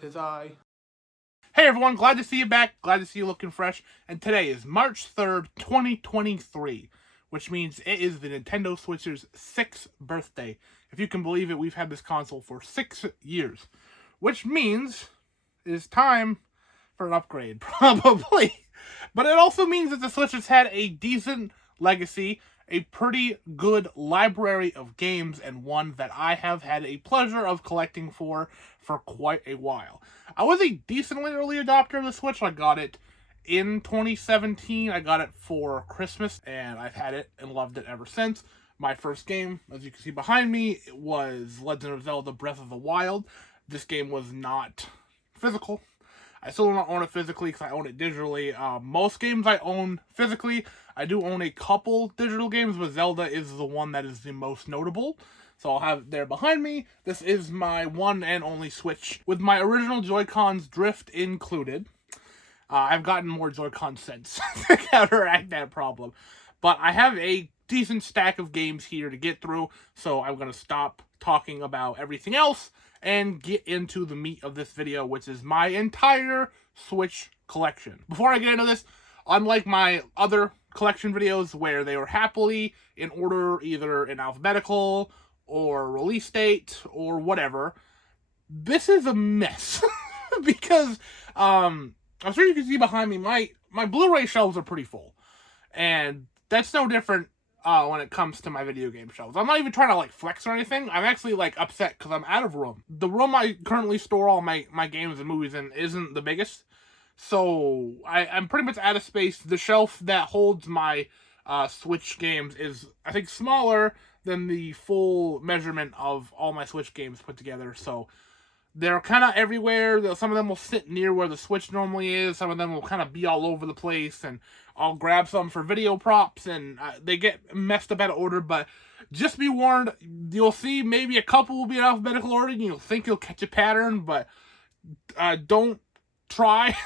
'Tis I. Hey everyone, glad to see you back, glad to see you looking fresh, and today is March 3rd, 2023, which means it is the Nintendo Switch's 6th birthday. If you can believe it, we've had this console for 6 years, which means it is time for an upgrade, probably. But it also means that the Switch has had a decent legacy, a pretty good library of games, and one that I have had a pleasure of collecting for quite a while. I was a decently early adopter of the Switch. I got it in 2017. I got it for Christmas, and I've had it and loved it ever since. My first game, as you can see behind me, was Legend of Zelda Breath of the Wild. This game was not physical. I still don't own it physically because I own it digitally. Most games I own physically. I do own a couple digital games, but Zelda is the one that is the most notable. So I'll have it there behind me. This is my one and only Switch with my original Joy-Cons drift included. I've gotten more Joy-Cons since to counteract that problem. But I have a decent stack of games here to get through, so I'm going to stop talking about everything else and get into the meat of this video, which is my entire Switch collection. Before I get into this, unlike my other collection videos where they were happily in order, either in alphabetical or release date or whatever, this is a mess. Because I'm sure you can see behind me, my Blu-ray shelves are pretty full, and that's no different when it comes to my video game shelves. I'm not even trying to like flex or anything. I'm actually like upset because I'm out of room. The room I currently store all my games and movies in isn't the biggest, so I'm pretty much out of space. The shelf that holds my Switch games is, I think, smaller than the full measurement of all my Switch games put together, so they're kind of everywhere. Some of them will sit near where the Switch normally is. Some of them will kind of be all over the place, and I'll grab some for video props, and they get messed up out of order, but just be warned, you'll see maybe a couple will be in alphabetical order, and you'll think you'll catch a pattern, but don't try,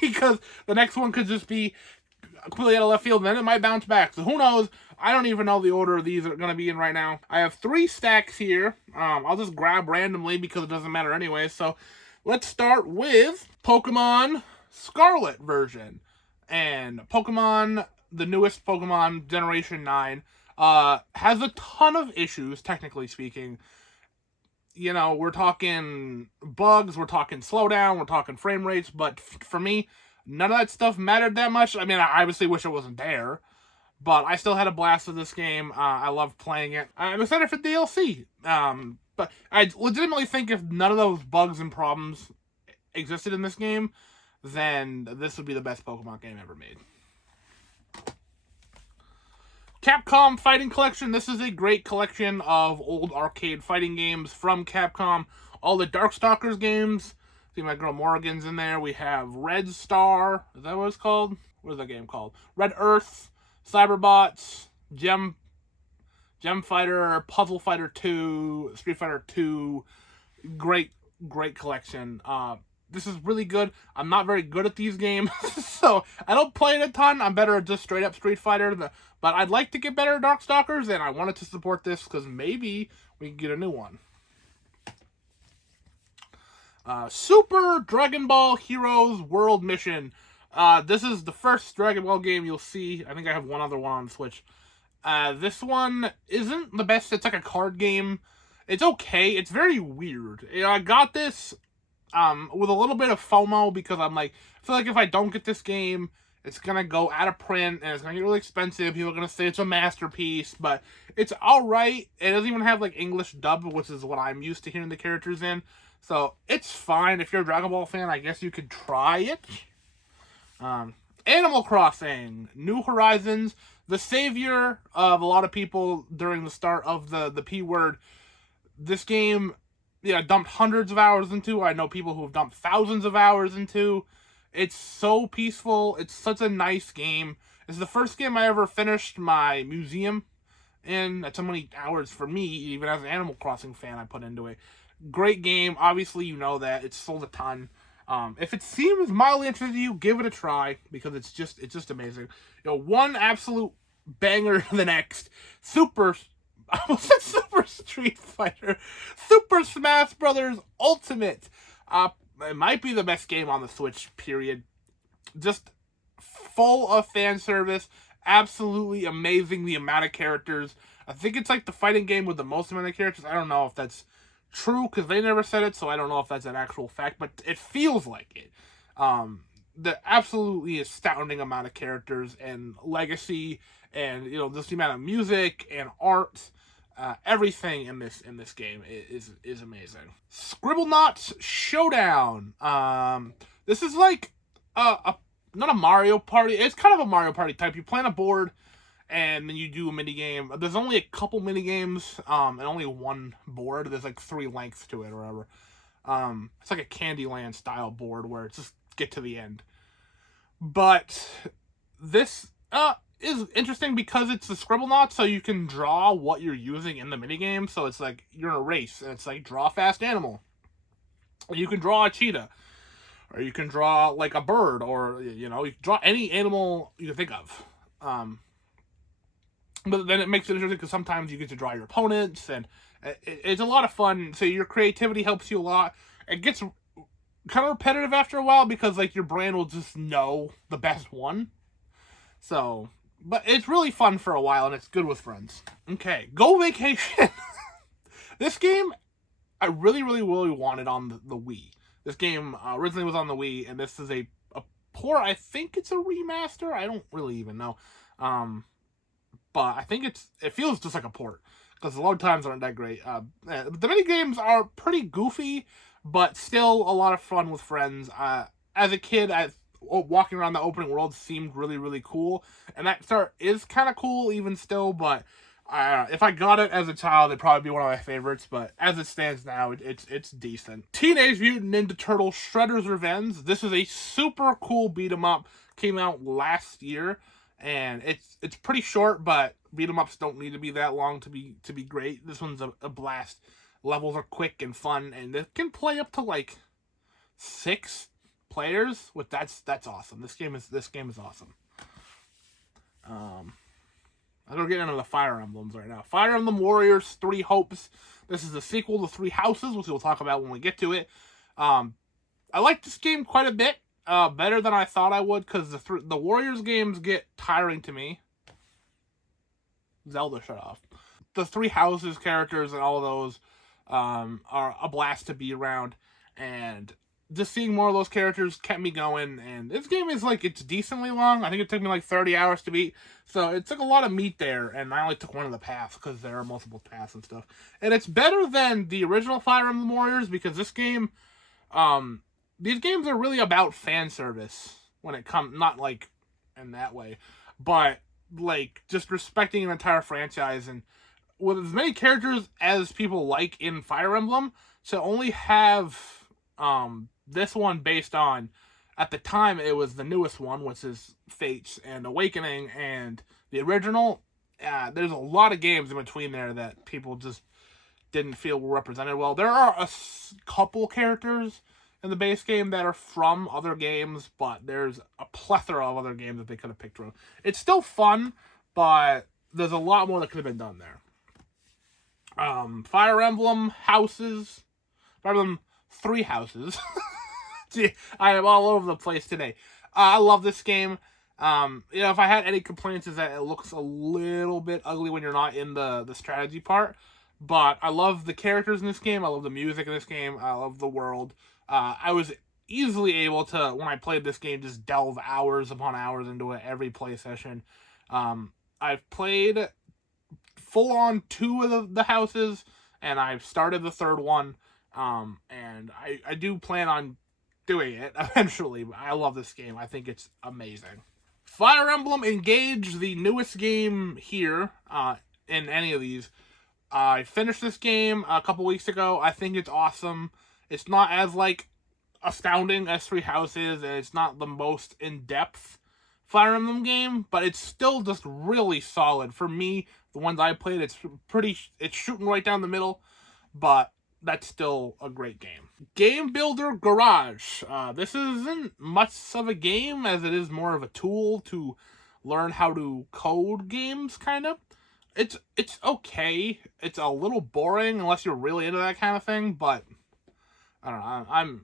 because the next one could just be completely out of left field, and then it might bounce back. So who knows? I don't even know the order these are going to be in right now. I have 3 stacks here. I'll just grab randomly because it doesn't matter anyway. So let's start with Pokemon Scarlet version. And Pokemon, the newest Pokemon, Generation 9, has a ton of issues, technically speaking. You know, we're talking bugs, we're talking slowdown, we're talking frame rates, but for me, none of that stuff mattered that much. I mean, I obviously wish it wasn't there, but I still had a blast with this game. I loved playing it. I'm excited for DLC. But I legitimately think if none of those bugs and problems existed in this game, then this would be the best Pokemon game ever made. Capcom Fighting Collection. This is a great collection of old arcade fighting games from Capcom. All the Darkstalkers games. See my girl Morrigan's in there. We have Red Star. Is that what it's called? What is that game called? Red Earth, Cyberbots, Gem Fighter, Puzzle Fighter 2, Street Fighter 2. Great collection. This is really good. I'm not very good at these games, so I don't play it a ton. I'm better at just straight up Street Fighter. But I'd like to get better at Darkstalkers, and I wanted to support this because maybe we can get a new one. Super Dragon Ball Heroes World Mission. This is the first Dragon Ball game you'll see. I think I have one other one on Switch. This one isn't the best. It's like a card game. It's okay. It's very weird. I got this with a little bit of FOMO because I'm like, I feel like if I don't get this game, it's going to go out of print and it's going to get really expensive. People are going to say it's a masterpiece, but it's alright. It doesn't even have like English dub, which is what I'm used to hearing the characters in. So it's fine. If you're a Dragon Ball fan, I guess you could try it. Animal Crossing, New Horizons, the savior of a lot of people during the start of the P word. This game, yeah, I dumped hundreds of hours into. I know people who have dumped thousands of hours into. It's so peaceful. It's such a nice game. It's the first game I ever finished my museum in. That's how many hours for me, even as an Animal Crossing fan, I put into it. Great game. Obviously, you know that. It's sold a ton. If it seems mildly interesting to you, give it a try because it's just amazing. You know, one absolute banger to the next. Super Street Fighter, Super Smash Brothers Ultimate. it might be the best game on the Switch, period. Just full of fan service, absolutely amazing the amount of characters. I think it's like the fighting game with the most amount of characters. I don't know if that's true because they never said it, so I don't know if that's an actual fact, but it feels like it. The absolutely astounding amount of characters and legacy, and just the amount of music and art. Everything in this game is amazing. Scribblenauts Showdown. This is like a not a Mario Party. It's kind of a Mario Party type. You plan a board, and then you do a mini game. There's only a couple mini games, and only one board. There's like 3 lengths to it or whatever. It's like a Candyland style board where it's just get to the end. But this is interesting because it's the Scribblenauts, so you can draw what you're using in the minigame. So it's like you're in a race, and it's like draw a fast animal. Or you can draw a cheetah, or you can draw like a bird, or you can draw any animal you can think of. But then it makes it interesting because sometimes you get to draw your opponents, and it's a lot of fun. So your creativity helps you a lot. It gets kind of repetitive after a while because like your brain will just know the best one. So, but it's really fun for a while, and it's good with friends. Okay, Go Vacation. This game, I really, really, really wanted on the Wii. This game originally was on the Wii, and this is a port. I think it's a remaster. I don't really even know. But I think it feels just like a port, because the load times aren't that great. The mini games are pretty goofy, but still a lot of fun with friends. As a kid, walking around the opening world seemed really, really cool, and that start is kind of cool even still, but if I got it as a child, it'd probably be one of my favorites, but as it stands now, it's decent. Teenage Mutant Ninja Turtles Shredder's Revenge. This is a super cool beat 'em up. Came out last year, and it's pretty short, but beat 'em ups don't need to be that long to be great. This one's a blast. Levels are quick and fun, and it can play up to like 6 players. That's awesome. This game is awesome. I'm gonna get into the Fire Emblems right now. Fire Emblem Warriors 3 Hopes. This is a sequel to 3 Houses, which we'll talk about when we get to it. I like this game quite a bit. Better than I thought I would, because the Warriors games get tiring to me. Zelda, shut off. The 3 Houses characters and all of those are a blast to be around, and just seeing more of those characters kept me going. And this game is like, it's decently long. I think it took me like 30 hours to beat, so it took a lot of meat there, and I only took one of the paths because there are multiple paths and stuff. And it's better than the original Fire Emblem Warriors, because this game, these games are really about fan service when it comes, not like in that way, but like just respecting an entire franchise. And with as many characters as people like in Fire Emblem, to only have this one based on, at the time it was the newest one, which is Fates and Awakening, and the original, there's a lot of games in between there that people just didn't feel were represented well. There are a couple characters in the base game that are from other games, but there's a plethora of other games that they could have picked from. It's still fun, but there's a lot more that could have been done there. Fire Emblem Houses. Fire Emblem 3 Houses. See, I am all over the place today. I love this game. If I had any complaints, is that it looks a little bit ugly when you're not in the strategy part. But I love the characters in this game. I love the music in this game. I love the world. I was easily able to, when I played this game, just delve hours upon hours into it every play session. I've played full-on 2 of the houses, and I've started the 3rd one. And I do plan on doing it eventually. But I love this game. I think it's amazing. Fire Emblem Engage, the newest game here in any of these. I finished this game a couple weeks ago. I think it's awesome. It's not as like astounding as 3 Houses, and it's not the most in-depth Fire Emblem game, but it's still just really solid. For me, the ones I played, it's shooting right down the middle, but that's still a great game. Game Builder Garage. This isn't much of a game, as it is more of a tool to learn how to code games, kind of. It's okay. It's a little boring unless you're really into that kind of thing, but I don't know.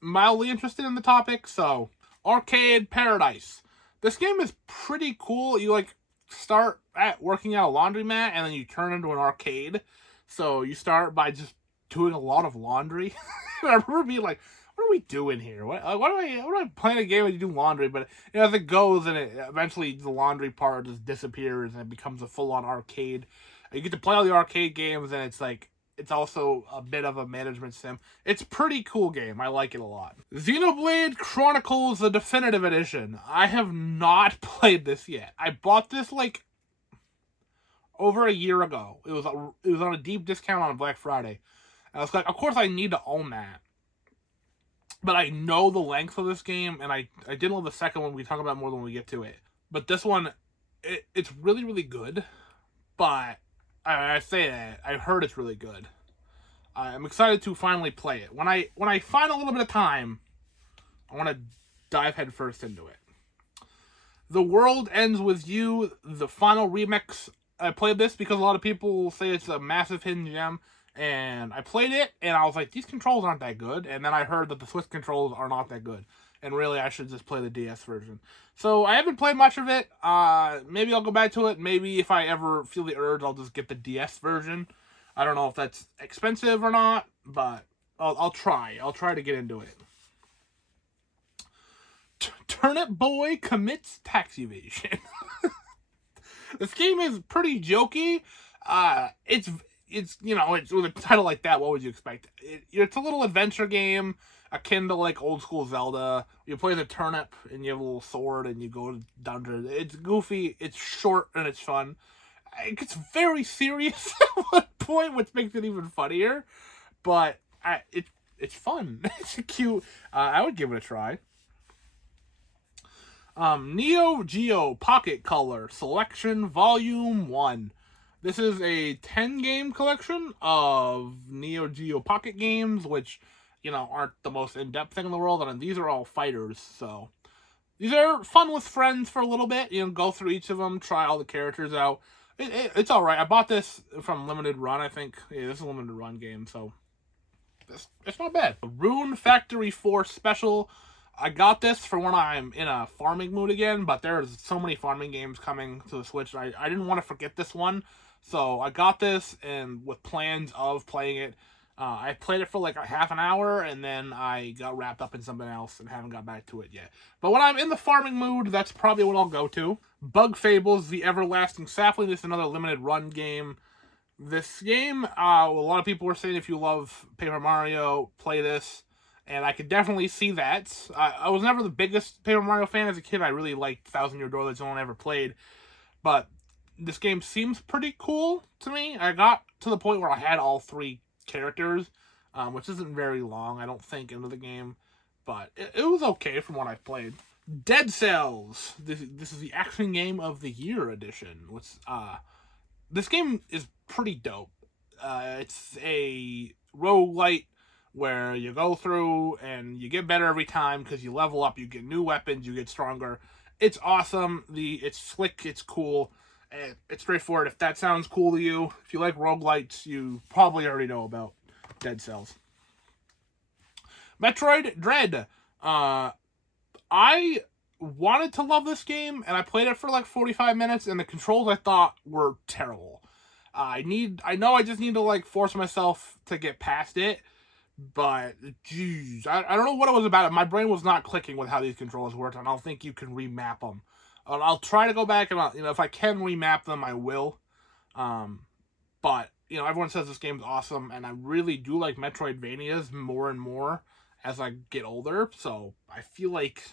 mildly interested in the topic. So, Arcade Paradise. This game is pretty cool. You like start at working at a laundromat and then you turn into an arcade. So you start by just doing a lot of laundry. I remember being like, "What are we doing here? What do I play a game and you do laundry?" But as it goes, and eventually the laundry part just disappears and it becomes a full on arcade. You get to play all the arcade games, and it's also a bit of a management sim. It's a pretty cool game. I like it a lot. Xenoblade Chronicles: The Definitive Edition. I have not played this yet. I bought this like over a year ago. It was on a deep discount on Black Friday. And I was like, of course I need to own that. But I know the length of this game, and I did love the second one. We talk about more when we get to it. But this one, it's really, really good. But I say that I heard it's really good. I'm excited to finally play it. When I find a little bit of time, I want to dive headfirst into it. The World Ends With You, the final remix. I played this because a lot of people say it's a massive hidden gem, and I played it, and I was like, these controls aren't that good, and then I heard that the Switch controls are not that good, and really I should just play the DS version. So I haven't played much of it. Maybe I'll go back to it. Maybe if I ever feel the urge, I'll just get the DS version. I don't know if that's expensive or not, but I'll try. I'll try to get into it. Turnip Boy Commits Tax Evasion. This game is pretty jokey. It's with a title like that, what would you expect? It's a little adventure game akin to like old school Zelda. You play the turnip and you have a little sword and you go to dungeons. It's goofy, it's short, and it's fun. It gets very serious at one point, which makes it even funnier. But it's fun. It's cute. I would give it a try. Neo Geo Pocket Color Selection Volume 1. This is a 10-game collection of Neo Geo Pocket games, which, aren't the most in-depth thing in the world, and these are all fighters, so these are fun with friends for a little bit. Go through each of them, try all the characters out. It's alright. I bought this from Limited Run, I think. Yeah, this is a Limited Run game, so it's not bad. Rune Factory 4 Special. I got this for when I'm in a farming mood again, but there's so many farming games coming to the Switch. I didn't want to forget this one, so I got this, and with plans of playing it. I played it for like a half an hour, and then I got wrapped up in something else and haven't got back to it yet. But when I'm in the farming mood, that's probably what I'll go to. Bug Fables: The Everlasting Sapling. This is another Limited Run game. This game, a lot of people were saying if you love Paper Mario, play this. And I could definitely see that. I was never the biggest Paper Mario fan as a kid. I really liked Thousand Year Door. That's the one I ever played. But this game seems pretty cool to me. I got to the point where I had all three characters, which isn't very long, I don't think, into the game. But it was okay from what I've played. Dead Cells. This is the Action Game of the Year edition. This game is pretty dope. It's a roguelite where you go through and you get better every time because you level up, you get new weapons, you get stronger. It's awesome. It's slick, it's cool, and it's straightforward. If that sounds cool to you, if you like roguelites, you probably already know about Dead Cells. Metroid Dread. I wanted to love this game, and I played it for like 45 minutes, and the controls I thought were terrible. I know I just need to like force myself to get past it. But, jeez, I don't know what it was about it. My brain was not clicking with how these controllers worked, and I don't think you can remap them. I'll try to go back, and if I can remap them, I will. But, everyone says this game's awesome, and I really do like Metroidvanias more and more as I get older, so I feel like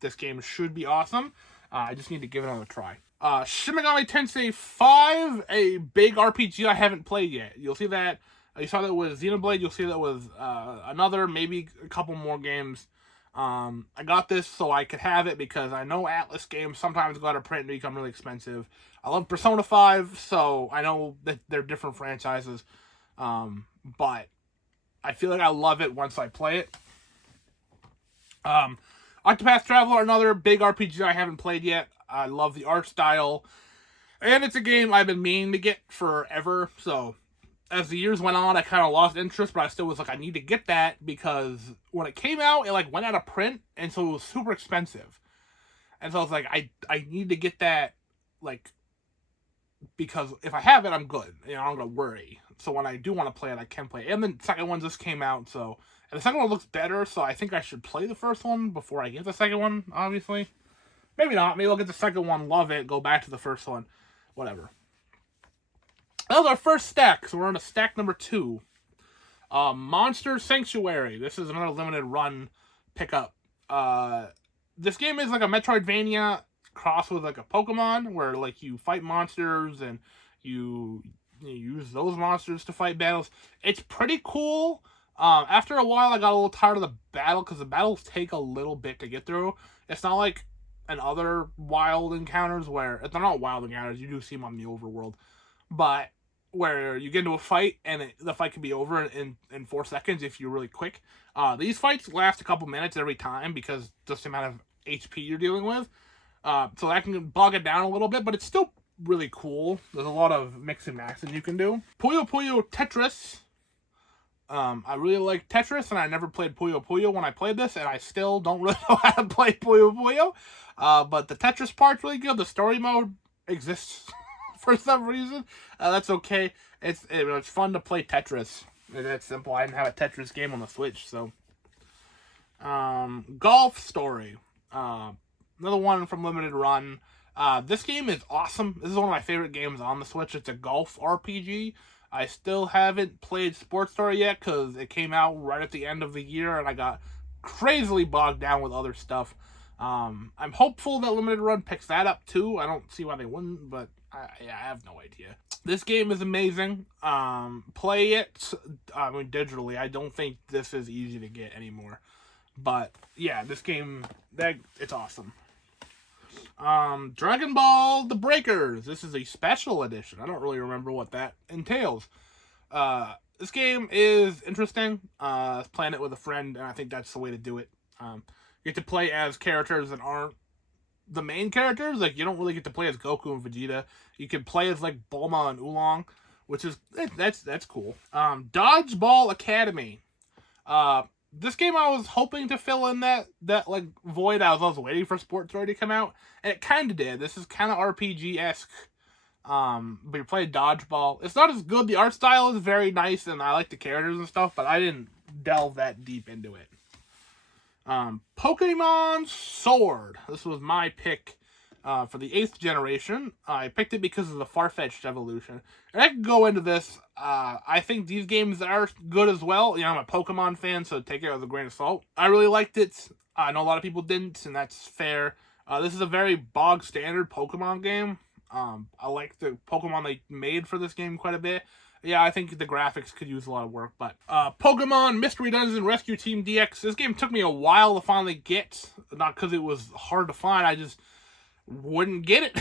this game should be awesome. I just need to give it another try. Shin Megami Tensei 5, a big RPG I haven't played yet. You'll see that. You saw that with Xenoblade. You'll see that with another, maybe a couple more games. I got this so I could have it because I know Atlas games sometimes go out of print and become really expensive. I love Persona 5, so I know that they're different franchises. But I feel like I love it once I play it. Octopath Traveler, another big RPG I haven't played yet. I love the art style. And it's a game I've been meaning to get forever, so as the years went on, I kind of lost interest, but I still was like, I need to get that because when it came out, it like went out of print, and so it was super expensive. And so I was like, I need to get that, like, because if I have it, I'm good. You know, I don't gotta worry. So when I do want to play it, I can play it. And the second one just came out, so and the second one looks better. So I think I should play the first one before I get the second one. Obviously, maybe not. Maybe I'll get the second one, love it, go back to the first one, whatever. That was our first stack, so we're on to stack number 2. Monster Sanctuary. This is another limited run pickup. This game is like a Metroidvania crossed with like a Pokemon, where like you fight monsters and you use those monsters to fight battles. It's pretty cool. After a while, I got a little tired of the battle because the battles take a little bit to get through. It's not like in other wild encounters where they're not wild encounters. You do see them on the overworld, but where you get into a fight and the fight can be over in 4 seconds if you're really quick. These fights last a couple minutes every time because just the amount of HP you're dealing with. So that can bog it down a little bit, but it's still really cool. There's a lot of mix and maxing you can do. Puyo Puyo Tetris. I really like Tetris, and I never played Puyo Puyo when I played this, and I still don't really know how to play Puyo Puyo. But the Tetris part's really good. The story mode exists for some reason. That's okay. It's fun to play Tetris. It's simple. I didn't have a Tetris game on the Switch, so. Golf Story. Another one from Limited Run. This game is awesome. This is one of my favorite games on the Switch. It's a golf RPG. I still haven't played Sports Story yet because it came out right at the end of the year and I got crazily bogged down with other stuff. I'm hopeful that Limited Run picks that up too. I don't see why they wouldn't, but I have no idea. This game is amazing. Play it, digitally. I don't think this is easy to get anymore. But yeah, this game, it's awesome. Dragon Ball The Breakers. This is a special edition. I don't really remember what that entails. This game is interesting. Playing it with a friend, and I think that's the way to do it. You get to play as characters that aren't the main characters. Like, you don't really get to play as Goku and Vegeta. You can play as, like, Bulma and Oolong, which is, that's cool. Dodgeball Academy. This game I was hoping to fill in that like void. I was waiting for Sports Story to come out, and it kind of did. This is kind of RPG-esque, but you're playing dodgeball. It's not as good. The art style is very nice, and I like the characters and stuff, but I didn't delve that deep into it. Pokemon Sword. This was my pick for the 8th generation. I picked it because of the Farfetch'd evolution. And I can go into this. I think these games are good as well. You know, I'm a Pokemon fan, so take it with a grain of salt. I really liked it. I know a lot of people didn't, and that's fair. This is a very bog standard Pokemon game. I like the Pokemon they made for this game quite a bit. Yeah, I think the graphics could use a lot of work, but Pokemon Mystery Dungeon Rescue Team DX. This game took me a while to finally get, not because it was hard to find. I just wouldn't get it.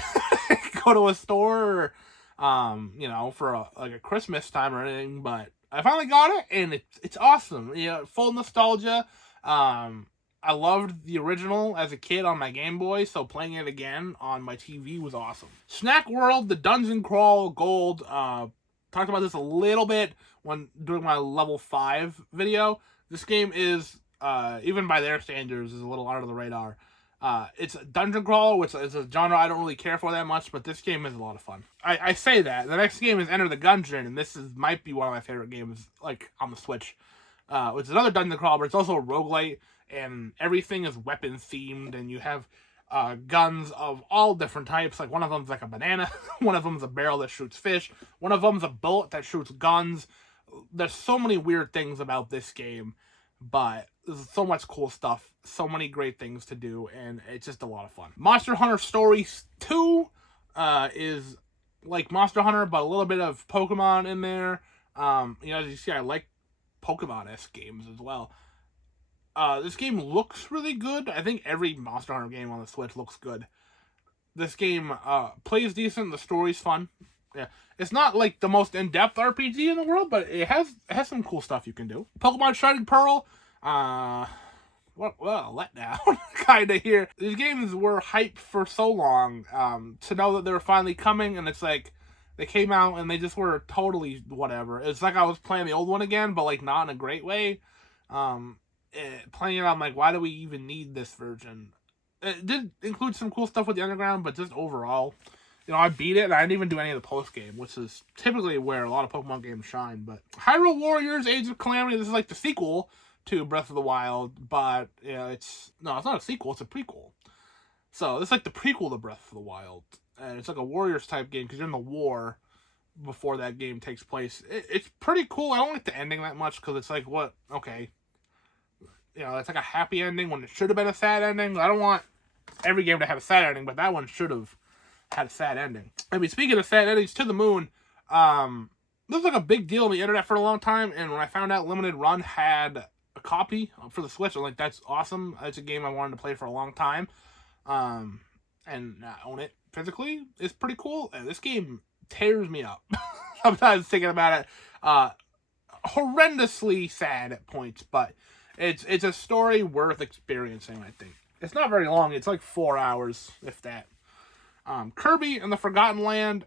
Go to a store, or, for a Christmas time or anything. But I finally got it, and it's awesome. Full nostalgia. I loved the original as a kid on my Game Boy, so playing it again on my TV was awesome. Snack World, the Dungeon Crawl Gold. Talked about this a little bit during my level 5 video. This game is, even by their standards, is a little under the radar. It's a dungeon crawl, which is a genre I don't really care for that much, but this game is a lot of fun. I say that. The next game is Enter the Gungeon, and this might be one of my favorite games, like, on the Switch. Which is another dungeon crawl, but it's also a roguelite, and everything is weapon-themed, and you have guns of all different types. Like, one of them's like a banana, one of them's a barrel that shoots fish, one of them's a bullet that shoots guns. There's so many weird things about this game, but there's so much cool stuff, so many great things to do, and it's just a lot of fun. Monster Hunter Stories 2 is like Monster Hunter, but a little bit of Pokemon in there. As you see, I like Pokemon-esque games as well. This game looks really good. I think every Monster Hunter game on the Switch looks good. This game plays decent. The story's fun. Yeah, it's not like the most in-depth RPG in the world, but it has some cool stuff you can do. Pokemon Shining Pearl. Letdown kind of here. These games were hyped for so long to know that they were finally coming, and it's like They came out and they just were totally whatever. It's like I was playing the old one again, but like not in a great way. Playing it, I'm like, why do we even need this version? It did include some cool stuff with the underground, but just overall, I beat it and I didn't even do any of the post game, which is typically where a lot of Pokemon games shine. But Hyrule Warriors: Age of Calamity, this is like the sequel to Breath of the Wild, but it's not a sequel, it's a prequel. So it's like the prequel to Breath of the Wild, and it's like a Warriors type game because you're in the war before that game takes place. It's pretty cool. I don't like the ending that much because it's like, what? Okay, it's like a happy ending when it should have been a sad ending. I don't want every game to have a sad ending, but that one should have had a sad ending. I mean, speaking of sad endings, To the Moon, this was like a big deal on the internet for a long time, and when I found out Limited Run had a copy for the Switch, I'm like, that's awesome. It's a game I wanted to play for a long time, and own it physically is pretty cool. And this game tears me up. Sometimes thinking about it, horrendously sad at points, but it's a story worth experiencing, I think. It's not very long. It's like 4 hours, if that. Kirby and the Forgotten Land,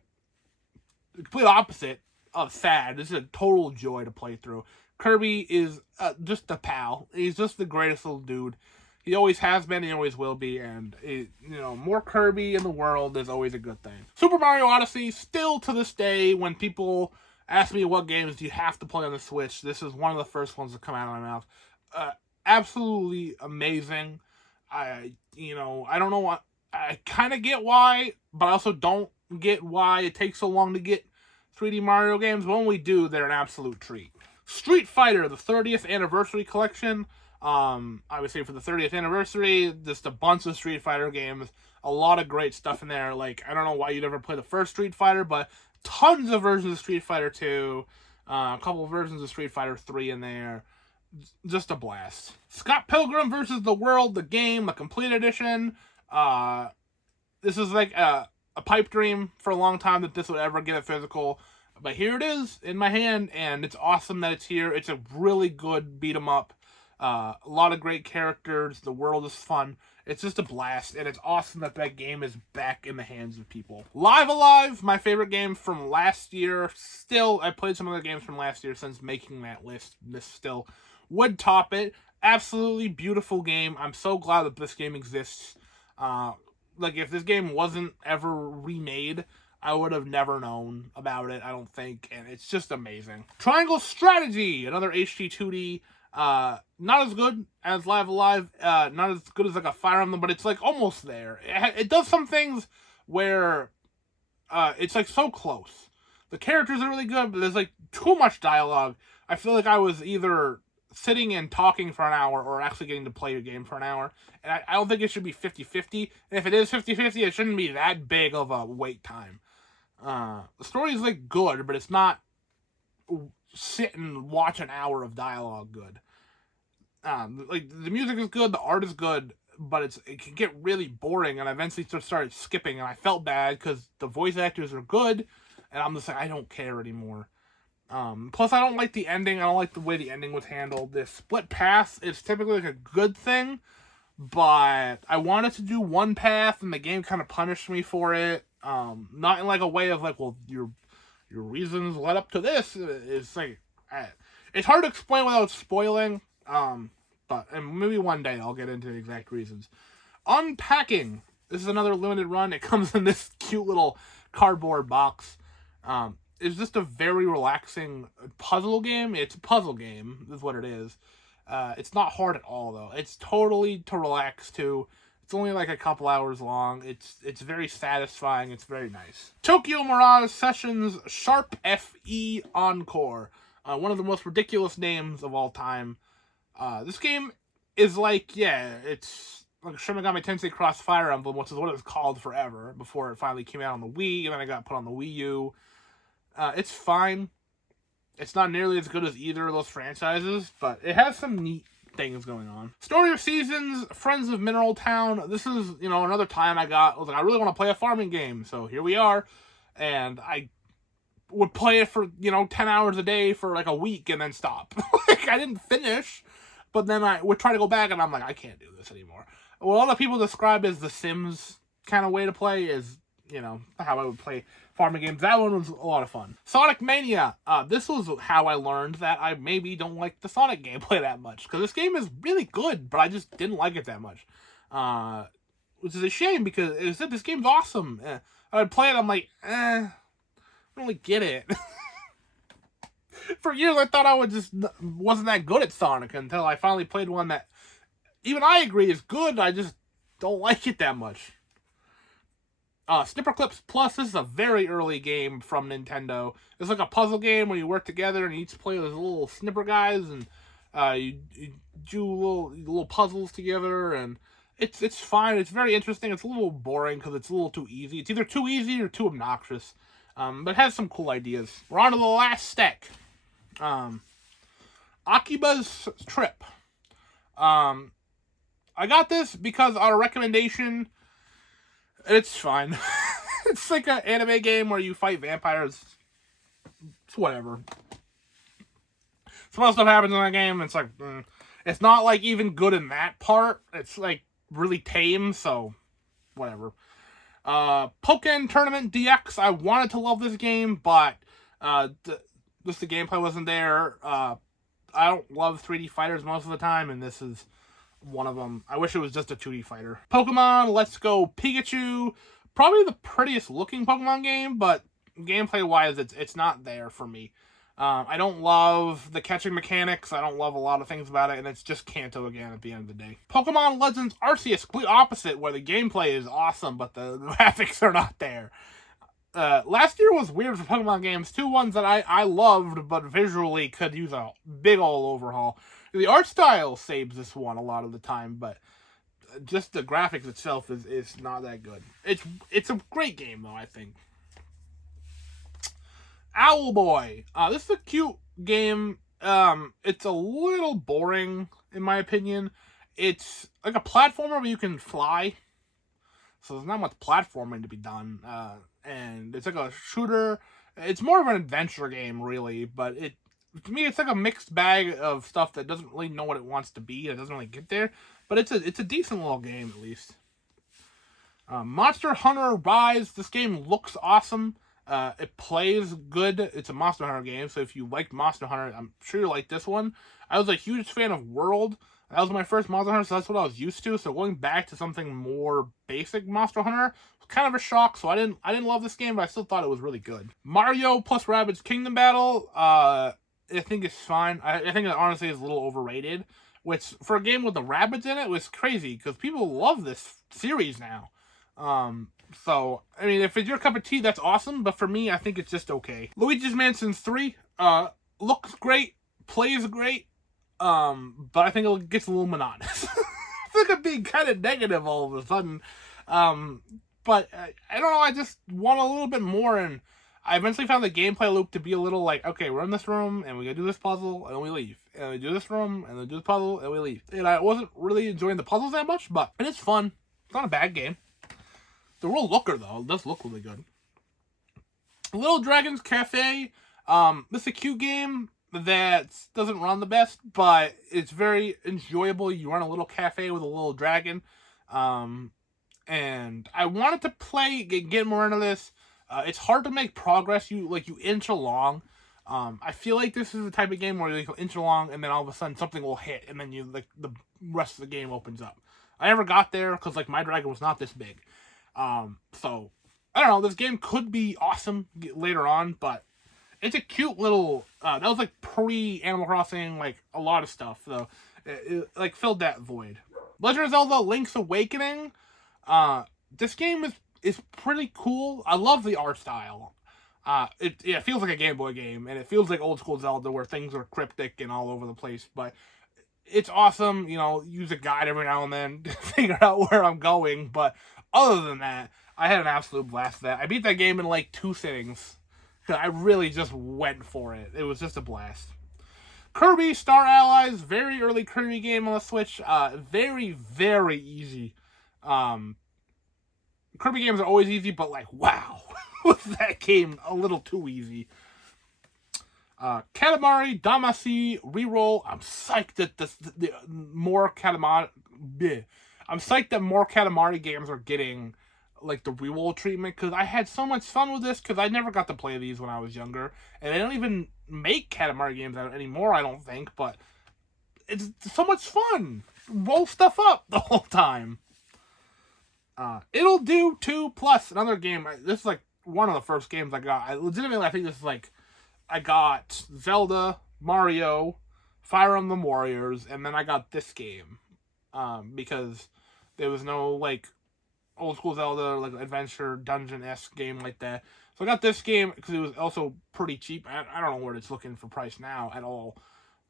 the complete opposite of sad. This is a total joy to play through. Kirby is just a pal. He's just the greatest little dude. He always has been, he always will be, and more Kirby in the world is always a good thing. Super Mario Odyssey, still to this day, when people ask me what games do you have to play on the Switch, this is one of the first ones to come out of my mouth. Absolutely amazing. I don't know what, I kind of get why, but I also don't get why it takes so long to get 3D Mario games, but when we do, they're an absolute treat. Street Fighter, the 30th Anniversary Collection. Obviously for the 30th anniversary, just a bunch of Street Fighter games, a lot of great stuff in there. Like, I don't know why you'd ever play the first Street Fighter, but tons of versions of Street Fighter 2, a couple of versions of Street Fighter 3 in there. Just a blast. Scott Pilgrim vs. the World, the game, the complete edition. This is like a pipe dream for a long time that this would ever get a physical, but here it is in my hand, and it's awesome that it's here. It's a really good beat 'em up. A lot of great characters. The world is fun. It's just a blast, and it's awesome that game is back in the hands of people. Live Alive, my favorite game from last year. Still, I played some other games from last year since making that list. This still would top it. Absolutely beautiful game. I'm so glad that this game exists. If this game wasn't ever remade, I would have never known about it, I don't think, and it's just amazing. Triangle Strategy, another HD 2D. Not as good as Live Alive, not as good as like a Fire Emblem, but it's like almost there. It does some things where it's like so close. The characters are really good, but there's like too much dialogue. I feel like I was either sitting and talking for an hour or actually getting to play a game for an hour. And I don't think it should be 50-50. And if it is 50-50, it shouldn't be that big of a wait time. The story is like good, but it's not sit and watch an hour of dialogue good. The music is good, the art is good, but it can get really boring, and I eventually just started skipping, and I felt bad because the voice actors are good, and I'm just like, I don't care anymore. Plus, I don't like the ending. I don't like the way the ending was handled. This split path is typically like a good thing, but I wanted to do one path, and the game kind of punished me for it. Not in like a way of like, well, your reasons led up to this. It's like, it's hard to explain without spoiling. But maybe one day I'll get into the exact reasons. Unpacking. This is another limited run. It comes in this cute little cardboard box. It's just a very relaxing puzzle game. It's a puzzle game, is what it is. It's not hard at all, though. It's totally to relax to. It's only like a couple hours long. It's very satisfying. It's very nice. Tokyo Mirage Sessions Sharp FE Encore. One of the most ridiculous names of all time. This game is like, it's like Shin Megami Tensei Cross Fire Emblem, which is what it was called forever, before it finally came out on the Wii, and then it got put on the Wii U. It's fine. It's not nearly as good as either of those franchises, but it has some neat things going on. Story of Seasons, Friends of Mineral Town. This is, another time I was like, I really want to play a farming game, so here we are. And I would play it for, 10 hours a day for like a week and then stop. I didn't finish, but then I would try to go back and I'm like, I can't do this anymore. What a lot of people describe as the Sims kind of way to play is, how I would play farming games. That one was a lot of fun. Sonic Mania. This was how I learned that I maybe don't like the Sonic gameplay that much. Because this game is really good, but I just didn't like it that much. Which is a shame because this game's awesome. I would play it, I'm like, I don't really get it. For years, I thought I wasn't that good at Sonic until I finally played one that even I agree is good. I just don't like it that much. Snipperclips Plus. This is a very early game from Nintendo. It's like a puzzle game where you work together and you each play with little snipper guys and you do little puzzles together, and it's fine. It's very interesting. It's a little boring because it's a little too easy. It's either too easy or too obnoxious. But it has some cool ideas. We're on to the last stack. Akiba's Trip. I got this because on a recommendation, it's fine. It's like an anime game where you fight vampires. It's whatever. Some other stuff happens in that game. It's like, it's not like even good in that part. It's like really tame, so whatever. Pokken Tournament DX. I wanted to love this game, but just the gameplay wasn't there. I don't love 3D fighters most of the time, and this is one of them. I wish it was just a 2D fighter. Pokemon Let's Go Pikachu. Probably the prettiest looking Pokemon game, but gameplay wise, it's not there for me. I don't love the catching mechanics. I don't love a lot of things about it, and it's just Kanto again at the end of the day. Pokemon Legends Arceus, complete opposite, where the gameplay is awesome, but the graphics are not there. Last year was weird for Pokemon games. Two ones that I loved, but visually could use a big ol' overhaul. The art style saves this one a lot of the time, but just the graphics itself is not that good. It's a great game, though, I think. Owlboy. This is a cute game. It's a little boring, in my opinion. It's like a platformer where you can fly. So there's not much platforming to be done. And it's like a shooter. It's more of an adventure game, really. But to me, it's like a mixed bag of stuff that doesn't really know what it wants to be. It doesn't really get there. But it's a decent little game, at least. Monster Hunter Rise. This game looks awesome. It plays good. It's a Monster Hunter game, so if you liked Monster Hunter, I'm sure you like this one. I was a huge fan of World. That was my first Monster Hunter, so that's what I was used to. So going back to something more basic Monster Hunter was kind of a shock. So I didn't love this game, but I still thought it was really good. Mario plus Rabbids Kingdom Battle. I think it's fine. I think it honestly is a little overrated. Which for a game with the Rabbids in it was crazy because people love this series now. So, I mean, if it's your cup of tea, that's awesome, but for me, I think it's just okay. Luigi's Mansion 3, looks great, plays great, but I think it gets a little monotonous. I think I'm being kind of negative all of a sudden, but I don't know, I just want a little bit more, and I eventually found the gameplay loop to be a little like, okay, we're in this room, and we gotta do this puzzle, and we leave. And we do this room, and we do this puzzle, and we leave. And I wasn't really enjoying the puzzles that much, but it is fun. It's not a bad game. The real looker, though, does look really good. Little Dragon's Cafe. This is a cute game that doesn't run the best, but it's very enjoyable. You run a little cafe with a little dragon. And I wanted to get more into this. It's hard to make progress. You inch along. I feel like this is the type of game where you inch along, and then all of a sudden something will hit, and then the rest of the game opens up. I never got there because my dragon was not this big. So, I don't know, this game could be awesome later on, but it's a cute little, that was pre-Animal Crossing, a lot of stuff, so it filled that void. Legend of Zelda Link's Awakening, this game is pretty cool. I love the art style. It feels like a Game Boy game, and it feels like old school Zelda where things are cryptic and all over the place, but it's awesome, use a guide every now and then to figure out where I'm going, but other than that, I had an absolute blast with that. I beat that game in 2 sittings. I really just went for it. It was just a blast. Kirby Star Allies, very early Kirby game on the Switch. Very, very easy. Kirby games are always easy, but wow. Was that game a little too easy. Katamari Damacy Reroll. I'm psyched that more Katamari games are getting like the reroll treatment, because I had so much fun with this, because I never got to play these when I was younger, and they don't even make Katamari games anymore, I don't think, but it's so much fun. Roll stuff up the whole time. It'll Do 2 Plus, another game. This is like one of the first games I got. I think this is like, I got Zelda, Mario, Fire Emblem Warriors, and then I got this game. Because there was no like old school Zelda, like adventure dungeon-esque game like that. So I got this game because it was also pretty cheap. I don't know where it's looking for price now at all.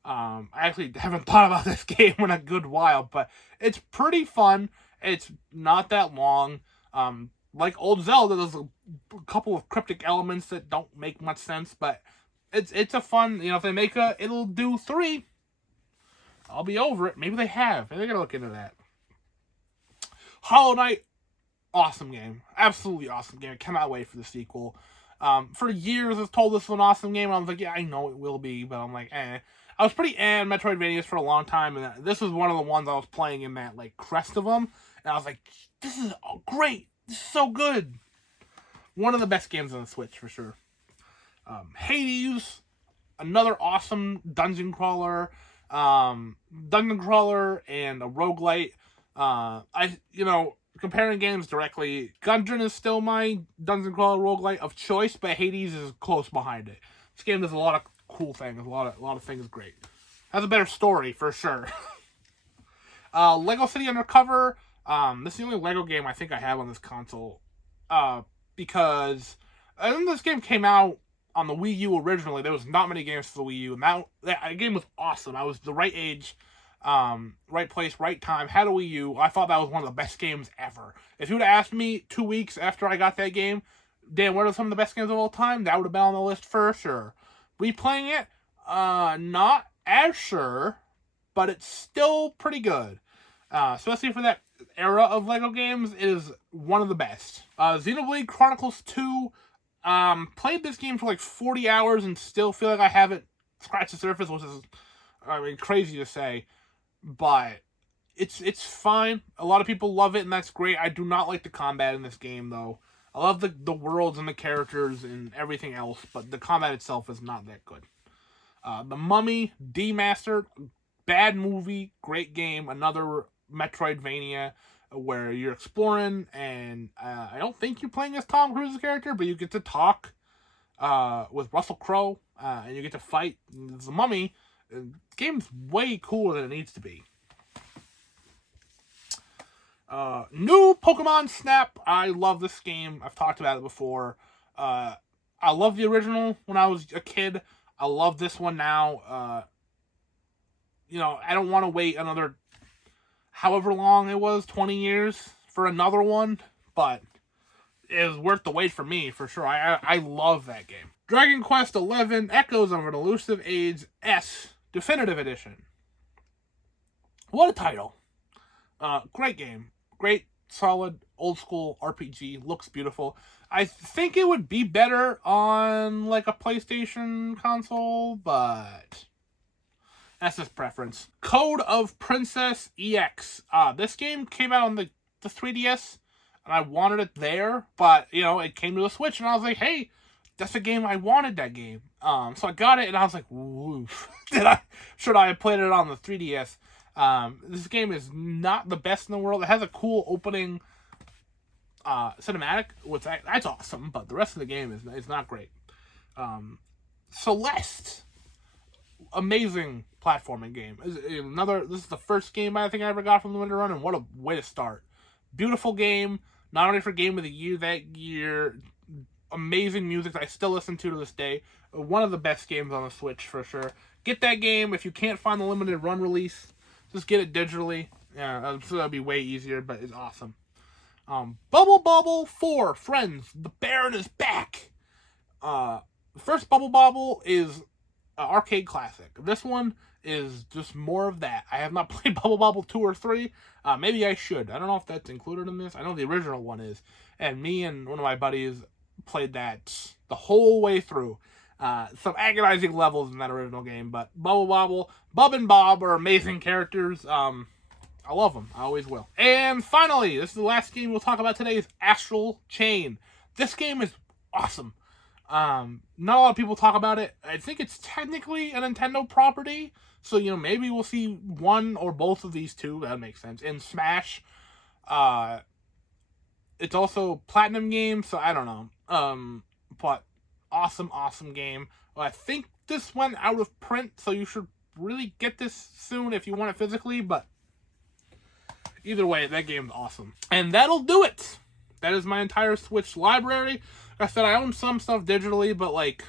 I actually haven't thought about this game in a good while, but it's pretty fun. It's not that long. Like old Zelda, there's a couple of cryptic elements that don't make much sense, but it's a fun, if they make It'll Do 3, I'll be over it. Maybe they have. Maybe they gotta look into that. Hollow Knight, awesome game. Absolutely awesome game. I cannot wait for the sequel. For years, I was told this was an awesome game, and I was like, yeah, I know it will be, but I'm like, eh. I was pretty on Metroidvanias for a long time, and this was one of the ones I was playing in that, like, crest of them, and I was like, this is great. This is so good. One of the best games on the Switch, for sure. Hades, another awesome dungeon crawler. Dungeon crawler and a roguelite. Comparing games directly, Gungeon is still my dungeon crawler roguelite of choice, but Hades is close behind it. This game does a lot of cool things. A lot of things great. Has a better story for sure. Lego City Undercover. This is the only Lego game I think I have on this console. Because I think this game came out on the Wii U originally. There was not many games for the Wii U, and that game was awesome. I was the right age, right place, right time. Had a Wii U. I thought that was one of the best games ever. If you would have asked me 2 weeks after I got that game, Dan, what are some of the best games of all time? That would have been on the list for sure. Replaying it, not as sure, but it's still pretty good. Especially for that era of Lego games, it is one of the best. Xenoblade Chronicles 2. Played this game for like 40 hours and still feel like I haven't scratched the surface, which is, crazy to say, but it's fine. A lot of people love it, and that's great. I do not like the combat in this game, though. I love the worlds and the characters and everything else, but the combat itself is not that good. The Mummy Demastered, bad movie, great game. Another Metroidvania where you're exploring, and I don't think you're playing as Tom Cruise's character, but you get to talk with Russell Crowe, and you get to fight the Mummy. The game's way cooler than it needs to be. New Pokemon Snap. I love this game. I've talked about it before. I love the original when I was a kid. I love this one now. I don't want to wait another however long it was, 20 years, for another one, but it was worth the wait for me, for sure. I love that game. Dragon Quest XI Echoes of an Elusive Age S Definitive Edition. What a title. Great game. Great, solid, old school RPG. Looks beautiful. I think it would be better on like a PlayStation console, but that's just preference. Code of Princess EX. This game came out on the 3DS, and I wanted it there, but, it came to the Switch, and I was like, hey, that's a game I wanted, that game. So I got it, and I was like, woof. Should I have played it on the 3DS? This game is not the best in the world. It has a cool opening cinematic, which that's awesome, but the rest of the game is not great. Celeste. Amazing platforming game. This is the first game I think I ever got from the Winter Run, and what a way to start. Beautiful game, not only for Game of the Year that year, amazing music that I still listen to this day. One of the best games on the Switch, for sure. Get that game. If you can't find the limited run release, just get it digitally. Yeah, that'll be way easier, but it's awesome. Bubble Bobble 4, Friends, the Baron is back. The first Bubble Bobble is arcade classic. This one is just more of that. I have not played Bubble Bobble 2 or 3. Maybe I should. I don't know if that's included in this. I know the original one is. And me and one of my buddies played that the whole way through. Some agonizing levels in that original game. But Bubble Bobble, Bub and Bob are amazing characters. I love them. I always will. And finally, this is the last game we'll talk about today, is Astral Chain. This game is awesome. Not a lot of people talk about it. I think it's technically a Nintendo property, so, you know, maybe we'll see one or both of these two, that makes sense, in Smash. It's also Platinum game, so I don't know. But awesome game. Well, I think this went out of print, so you should really get this soon if you want it physically, but either way, that game's awesome. And that'll do it. That is my entire Switch library. Like I said, I own some stuff digitally, but, like,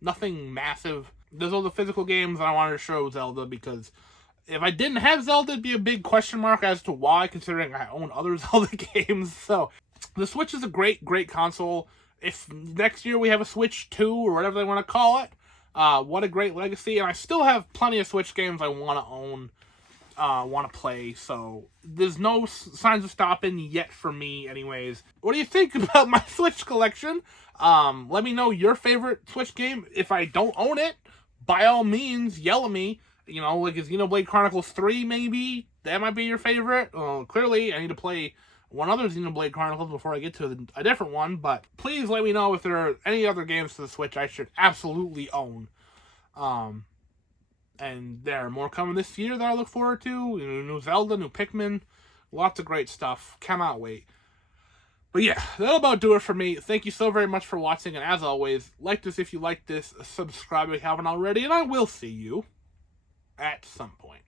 nothing massive. There's all the physical games, and I wanted to show Zelda, because if I didn't have Zelda, it'd be a big question mark as to why, considering I own other Zelda games. So, the Switch is a great console. If next year we have a Switch 2, or whatever they want to call it, what a great legacy. And I still have plenty of Switch games I want to own, want to play, so there's no signs of stopping yet for me anyways. What do you think about my Switch collection? Let me know your favorite Switch game. If I don't own it, by all means, yell at me. You know, like, is Xenoblade Chronicles 3 maybe? That might be your favorite. Well, clearly, I need to play one other Xenoblade Chronicles before I get to a different one, but please let me know if there are any other games to the Switch I should absolutely own. And there are more coming this year that I look forward to. New Zelda, new Pikmin, lots of great stuff. Cannot wait. But yeah, that'll about do it for me. Thank you so very much for watching, and as always, like this if you like this, subscribe if you haven't already, and I will see you at some point.